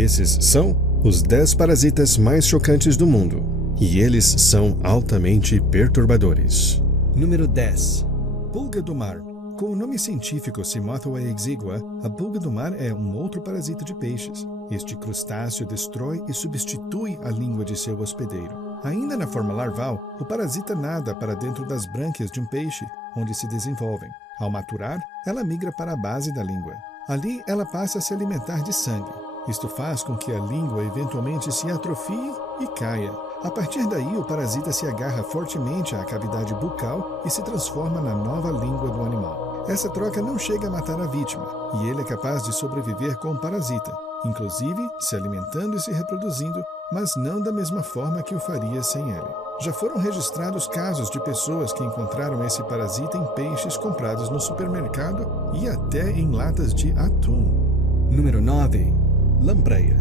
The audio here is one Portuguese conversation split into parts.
Esses são os 10 parasitas mais chocantes do mundo, e eles são altamente perturbadores. Número 10. Pulga do mar. Com o nome científico Cymothoa exigua, a pulga do mar é um outro parasita de peixes. Este crustáceo destrói e substitui a língua de seu hospedeiro. Ainda na forma larval, o parasita nada para dentro das brânquias de um peixe, onde se desenvolvem. Ao maturar, ela migra para a base da língua. Ali, ela passa a se alimentar de sangue. Isto faz com que a língua eventualmente se atrofie e caia. A partir daí, o parasita se agarra fortemente à cavidade bucal e se transforma na nova língua do animal. Essa troca não chega a matar a vítima, e ele é capaz de sobreviver com o parasita, inclusive se alimentando e se reproduzindo, mas não da mesma forma que o faria sem ele. Já foram registrados casos de pessoas que encontraram esse parasita em peixes comprados no supermercado e até em latas de atum. Número 9. Lampreia.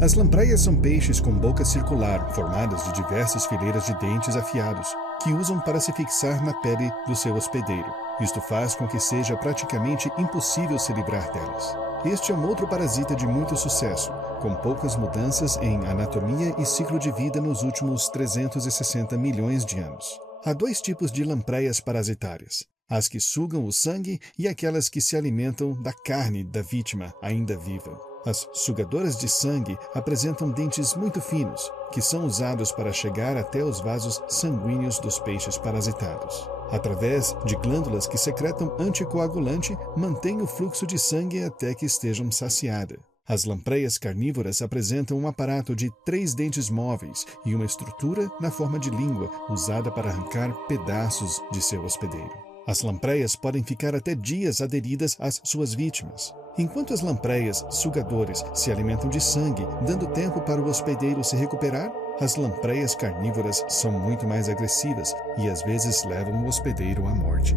As lampreias são peixes com boca circular, formadas de diversas fileiras de dentes afiados, que usam para se fixar na pele do seu hospedeiro. Isto faz com que seja praticamente impossível se livrar delas. Este é um outro parasita de muito sucesso, com poucas mudanças em anatomia e ciclo de vida nos últimos 360 milhões de anos. Há 2 tipos de lampreias parasitárias: as que sugam o sangue e aquelas que se alimentam da carne da vítima ainda viva. As sugadoras de sangue apresentam dentes muito finos, que são usados para chegar até os vasos sanguíneos dos peixes parasitados. Através de glândulas que secretam anticoagulante, mantêm o fluxo de sangue até que estejam saciadas. As lampreias carnívoras apresentam um aparato de 3 dentes móveis e uma estrutura na forma de língua, usada para arrancar pedaços de seu hospedeiro. As lampreias podem ficar até dias aderidas às suas vítimas. Enquanto as lampreias sugadores se alimentam de sangue, dando tempo para o hospedeiro se recuperar, as lampreias carnívoras são muito mais agressivas e às vezes levam o hospedeiro à morte.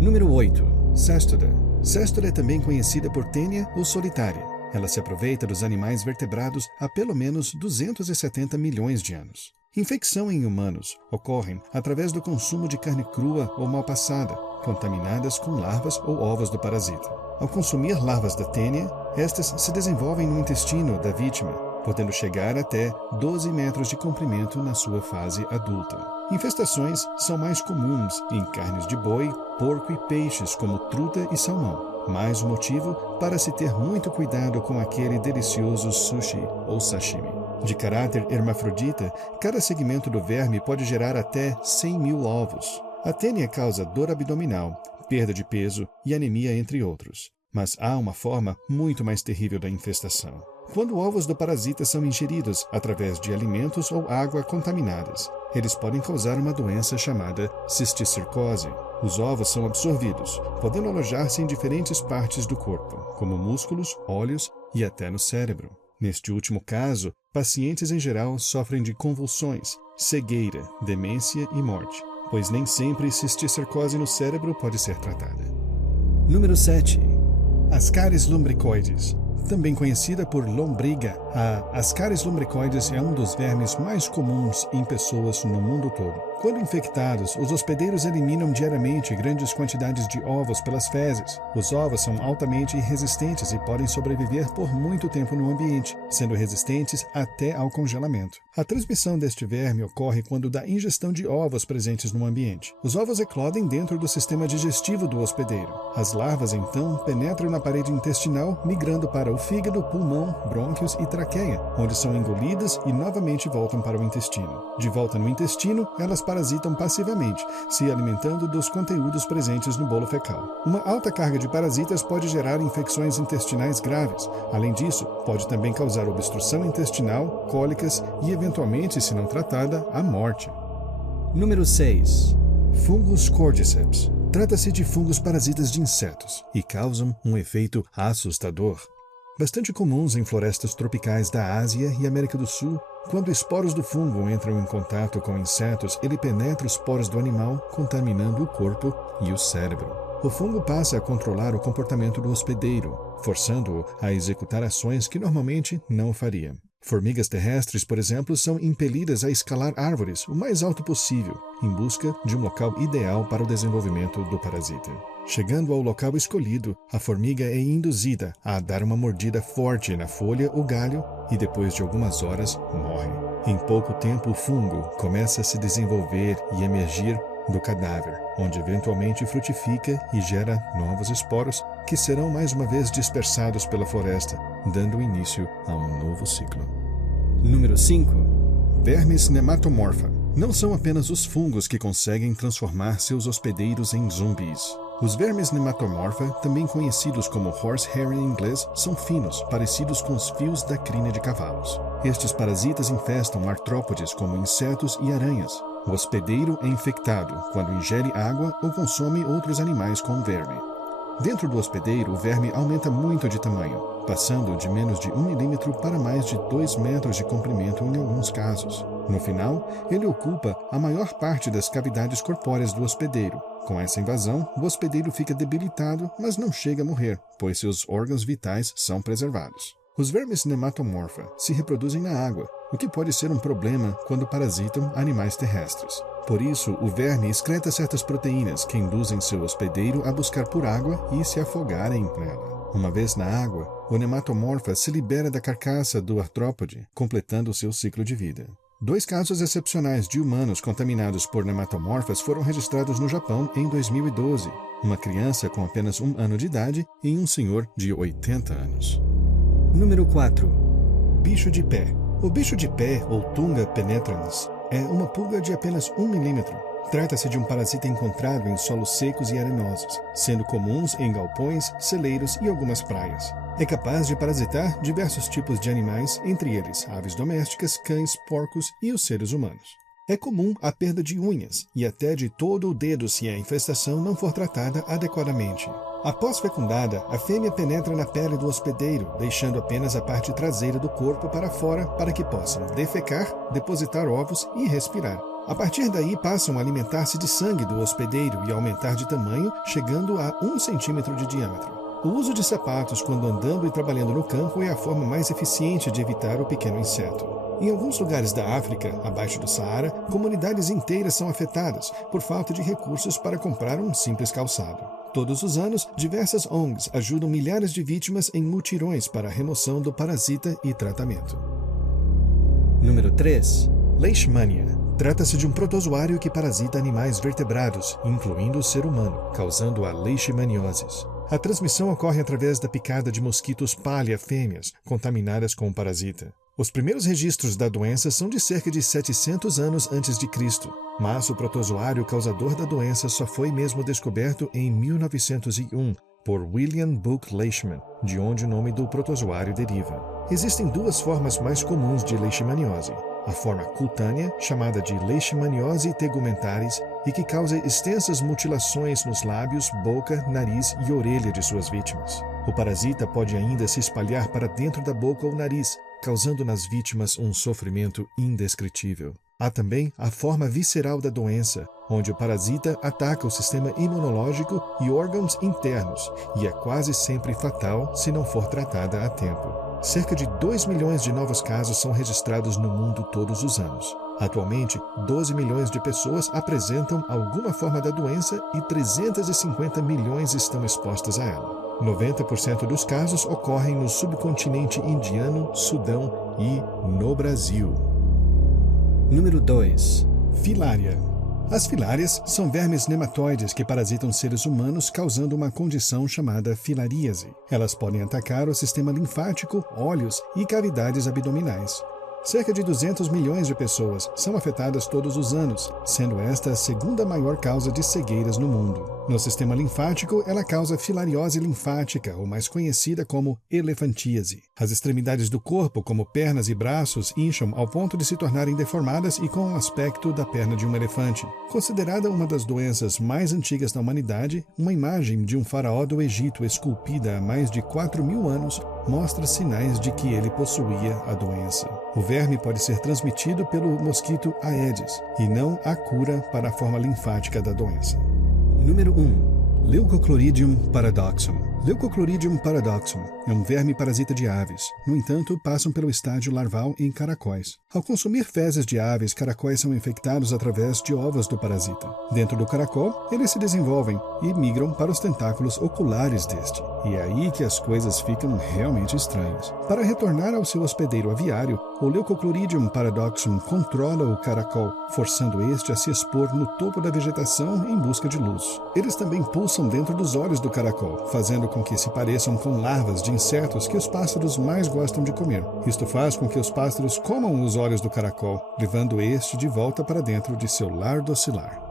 Número 8. Cestoda. Cestoda é também conhecida por tênia ou solitária. Ela se aproveita dos animais vertebrados há pelo menos 270 milhões de anos. Infecção em humanos ocorrem através do consumo de carne crua ou mal passada, contaminadas com larvas ou ovos do parasita. Ao consumir larvas da tênia, estas se desenvolvem no intestino da vítima, podendo chegar até 12 metros de comprimento na sua fase adulta. Infestações são mais comuns em carnes de boi, porco e peixes como truta e salmão. Mais um motivo para se ter muito cuidado com aquele delicioso sushi ou sashimi. De caráter hermafrodita, cada segmento do verme pode gerar até 100 mil ovos. A tênia causa dor abdominal, perda de peso e anemia, entre outros. Mas há uma forma muito mais terrível da infestação. Quando ovos do parasita são ingeridos através de alimentos ou água contaminadas, eles podem causar uma doença chamada cisticercose. Os ovos são absorvidos, podendo alojar-se em diferentes partes do corpo, como músculos, olhos e até no cérebro. Neste último caso, pacientes em geral sofrem de convulsões, cegueira, demência e morte, pois nem sempre cisticercose no cérebro pode ser tratada. Número 7. Ascaris lumbricoides. Também conhecida por lombriga, a Ascaris lumbricoides é um dos vermes mais comuns em pessoas no mundo todo. Quando infectados, os hospedeiros eliminam diariamente grandes quantidades de ovos pelas fezes. Os ovos são altamente resistentes e podem sobreviver por muito tempo no ambiente, sendo resistentes até ao congelamento. A transmissão deste verme ocorre quando da ingestão de ovos presentes no ambiente. Os ovos eclodem dentro do sistema digestivo do hospedeiro. As larvas, então, penetram na parede intestinal, migrando para o fígado, pulmão, brônquios e traqueia, onde são engolidas e novamente voltam para o intestino. De volta no intestino, elas parasitam passivamente, se alimentando dos conteúdos presentes no bolo fecal. Uma alta carga de parasitas pode gerar infecções intestinais graves. Além disso, pode também causar obstrução intestinal, cólicas e, eventualmente, se não tratada, a morte. Número 6. Fungos cordyceps. Trata-se de fungos parasitas de insetos e causam um efeito assustador. Bastante comuns em florestas tropicais da Ásia e América do Sul. Quando esporos do fungo entram em contato com insetos, ele penetra os poros do animal, contaminando o corpo e o cérebro. O fungo passa a controlar o comportamento do hospedeiro, forçando-o a executar ações que normalmente não faria. Formigas terrestres, por exemplo, são impelidas a escalar árvores o mais alto possível, em busca de um local ideal para o desenvolvimento do parasita. Chegando ao local escolhido, a formiga é induzida a dar uma mordida forte na folha ou galho e depois de algumas horas morre. Em pouco tempo o fungo começa a se desenvolver e emergir do cadáver, onde eventualmente frutifica e gera novos esporos que serão mais uma vez dispersados pela floresta, dando início a um novo ciclo. Número 5. Vermes nematomorfa. Não são apenas os fungos que conseguem transformar seus hospedeiros em zumbis. Os vermes nematomorfa, também conhecidos como horsehair em inglês, são finos, parecidos com os fios da crina de cavalos. Estes parasitas infestam artrópodes como insetos e aranhas. O hospedeiro é infectado quando ingere água ou consome outros animais com o verme. Dentro do hospedeiro, o verme aumenta muito de tamanho, passando de menos de 1 milímetro para mais de 2 metros de comprimento em alguns casos. No final, ele ocupa a maior parte das cavidades corpóreas do hospedeiro. Com essa invasão, o hospedeiro fica debilitado, mas não chega a morrer, pois seus órgãos vitais são preservados. Os vermes nematomorfa se reproduzem na água, o que pode ser um problema quando parasitam animais terrestres. Por isso, o verme excreta certas proteínas que induzem seu hospedeiro a buscar por água e se afogarem nela. Uma vez na água, o nematomorfa se libera da carcaça do artrópode, completando o seu ciclo de vida. 2 casos excepcionais de humanos contaminados por nematomorfas foram registrados no Japão em 2012. Uma criança com apenas 1 ano de idade e um senhor de 80 anos. Número 4. Bicho de pé. O bicho de pé, ou Tunga penetrans, é uma pulga de apenas 1 milímetro. Trata-se de um parasita encontrado em solos secos e arenosos, sendo comuns em galpões, celeiros e algumas praias. É capaz de parasitar diversos tipos de animais, entre eles aves domésticas, cães, porcos e os seres humanos. É comum a perda de unhas e até de todo o dedo se a infestação não for tratada adequadamente. Após fecundada, a fêmea penetra na pele do hospedeiro, deixando apenas a parte traseira do corpo para fora para que possam defecar, depositar ovos e respirar. A partir daí passam a alimentar-se de sangue do hospedeiro e aumentar de tamanho, chegando a 1 centímetro de diâmetro. O uso de sapatos quando andando e trabalhando no campo é a forma mais eficiente de evitar o pequeno inseto. Em alguns lugares da África, abaixo do Saara, comunidades inteiras são afetadas por falta de recursos para comprar um simples calçado. Todos os anos, diversas ONGs ajudam milhares de vítimas em mutirões para a remoção do parasita e tratamento. Número 3. Leishmania. Trata-se de um protozoário que parasita animais vertebrados, incluindo o ser humano, causando a leishmaniose. A transmissão ocorre através da picada de mosquitos palha fêmeas, contaminadas com o parasita. Os primeiros registros da doença são de cerca de 700 anos antes de Cristo, mas o protozoário causador da doença só foi mesmo descoberto em 1901 por William Book Leishman, de onde o nome do protozoário deriva. Existem 2 formas mais comuns de leishmaniose. A forma cutânea, chamada de leishmaniose tegumentaris, e que causa extensas mutilações nos lábios, boca, nariz e orelha de suas vítimas. O parasita pode ainda se espalhar para dentro da boca ou nariz, causando nas vítimas um sofrimento indescritível. Há também a forma visceral da doença, onde o parasita ataca o sistema imunológico e órgãos internos, e é quase sempre fatal se não for tratada a tempo. Cerca de 2 milhões de novos casos são registrados no mundo todos os anos. Atualmente, 12 milhões de pessoas apresentam alguma forma da doença e 350 milhões estão expostas a ela. 90% dos casos ocorrem no subcontinente indiano, Sudão e no Brasil. Número 2. Filária. As filárias são vermes nematóides que parasitam seres humanos, causando uma condição chamada filaríase. Elas podem atacar o sistema linfático, olhos e cavidades abdominais. Cerca de 200 milhões de pessoas são afetadas todos os anos, sendo esta a segunda maior causa de cegueiras no mundo. No sistema linfático, ela causa filariose linfática, ou mais conhecida como elefantíase. As extremidades do corpo, como pernas e braços, incham ao ponto de se tornarem deformadas e com o aspecto da perna de um elefante. Considerada uma das doenças mais antigas da humanidade, uma imagem de um faraó do Egito esculpida há mais de 4.000 anos mostra sinais de que ele possuía a doença. O verme pode ser transmitido pelo mosquito Aedes, e não há cura para a forma linfática da doença. Número 1. Leucochloridium paradoxum. Leucochloridium paradoxum é um verme parasita de aves. No entanto, passam pelo estágio larval em caracóis. Ao consumir fezes de aves, caracóis são infectados através de ovos do parasita. Dentro do caracol, eles se desenvolvem e migram para os tentáculos oculares deste. E é aí que as coisas ficam realmente estranhas. Para retornar ao seu hospedeiro aviário, o Leucochloridium paradoxum controla o caracol, forçando este a se expor no topo da vegetação em busca de luz. Eles também pulsam dentro dos olhos do caracol, fazendo com que se pareçam com larvas de insetos que os pássaros mais gostam de comer. Isto faz com que os pássaros comam os olhos do caracol, levando este de volta para dentro de seu lar docilar.